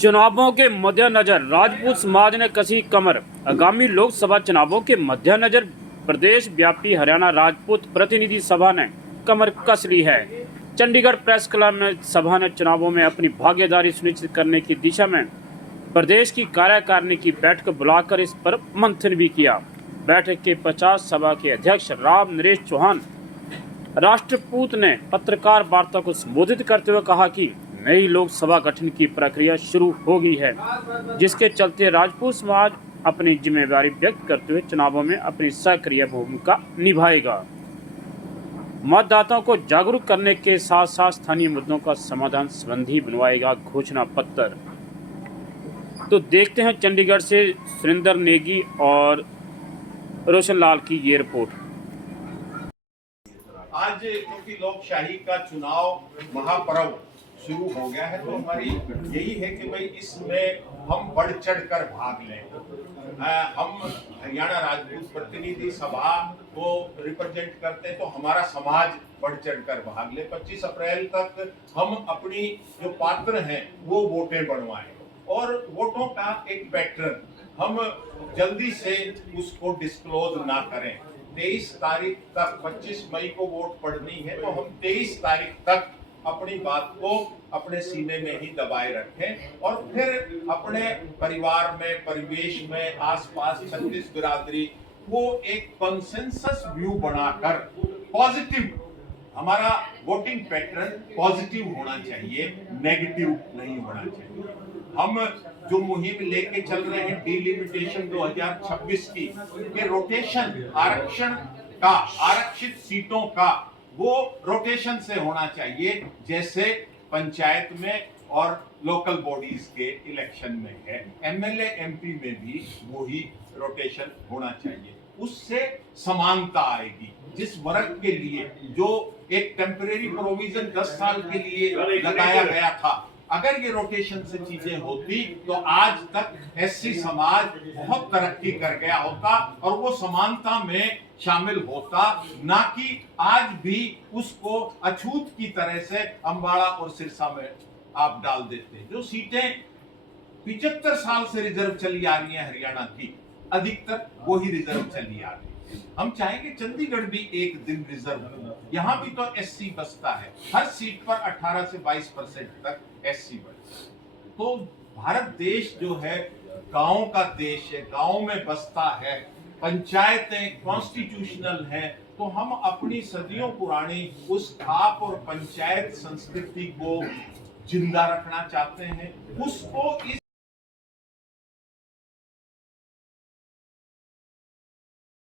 चुनावों के मद्देनजर राजपूत समाज ने कसी कमर। आगामी लोकसभा चुनावों के मद्देनजर प्रदेश व्यापी हरियाणा राजपूत प्रतिनिधि सभा ने कमर कस ली है। चंडीगढ़ प्रेस क्लब में सभा ने चुनावों में अपनी भागीदारी सुनिश्चित करने की दिशा में प्रदेश की कार्यकारिणी की बैठक बुलाकर इस पर मंथन भी किया। बैठक के 50 सभा के अध्यक्ष राम नरेश चौहान राष्ट्रपूत ने पत्रकार वार्ता को संबोधित करते हुए कहा कि नई लोकसभा गठन की प्रक्रिया शुरू हो गई है, जिसके चलते राजपूत समाज अपनी जिम्मेदारी व्यक्त करते हुए चुनावों में अपनी सक्रिय भूमिका निभाएगा। मतदाताओं को जागरूक करने के साथ साथ स्थानीय मुद्दों का समाधान संबंधी बनवाएगा घोषणा पत्र। तो देखते हैं चंडीगढ़ से सुरेंद्र नेगी और रोशन लाल की ये रिपोर्ट। आज क्योंकि लोकशाही का चुनाव महापर्व शुरू हो गया है, तो हमारी यही है कि भाई इसमें हम बढ़ चढ़ कर भाग लें। हम हरियाणा राजपूत प्रतिनिधि सभा को रिप्रेजेंट करते हैं, तो हमारा समाज बढ़ चढ़ कर भाग ले। 25 अप्रैल तक हम अपनी जो पात्र हैं वो वोटें बढ़वाएं और वोटों का एक पैटर्न हम जल्दी से उसको डिस्क्लोज ना करें। 23 तारीख तक, 25 मई को वोट पड़नी है, तो हम 23 तारीख तक अपनी बात को अपने सीने में ही दबाए रखें और फिर अपने परिवार में, परिवेश में, आसपास छत्तीस बिरादरी वो एक कंसेंसस व्यू बनाकर पॉजिटिव, हमारा वोटिंग पैटर्न पॉजिटिव होना चाहिए, नेगेटिव नहीं होना चाहिए। हम जो मुहिम लेके चल रहे हैं डिलिमिटेशन 2026 की, के रोटेशन, आरक्षण का, आरक्षित सीटों का वो रोटेशन से होना चाहिए, जैसे पंचायत में और लोकल बॉडीज के इलेक्शन में है। एमएलए एमपी में भी वही रोटेशन होना चाहिए। उससे समानता आएगी। जिस वर्ग के लिए जो एक टेम्परेरी प्रोविजन 10 साल के लिए लगाया गया था, अगर ये रोटेशन से चीजें होती तो आज तक एससी समाज बहुत तरक्की कर गया होता और वो समानता में शामिल होता, ना कि आज भी उसको अछूत की तरह से अंबाड़ा और सिरसा में आप डाल देते। जो सीटें 75 साल से रिजर्व चली आ रही है हरियाणा की, अधिकतर वही रिजर्व चली आ रही है। हम चाहेंगे चंडीगढ़ भी एक दिन रिजर्व हो। यहाँ भी तो एससी बसता है, हर सीट पर 18 से 22% तक एससी बसता। तो भारत देश जो है गांव का देश है, गांव में बसता है, पंचायतें कॉन्स्टिट्यूशनल हैं, तो हम अपनी सदियों पुरानी उस खाप और पंचायत संस्कृति को जिंदा रखना चाहते हैं। उसको